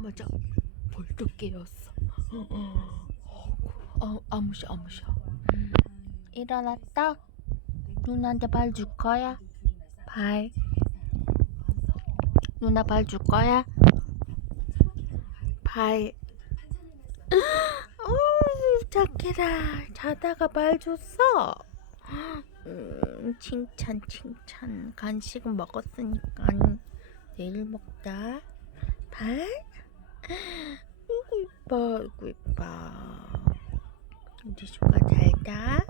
자자마자 벌떡 깨었어. 아무셔. 일어났다. 누나한테 발 줄 거야? 발. 누나 발 줄 거야? 발. 착해라. 자다가 발 줬어. 칭찬. 간식은 먹었으니까 내일 먹자. 발? 아이고 이뻐. 우리 슈가 잘 자.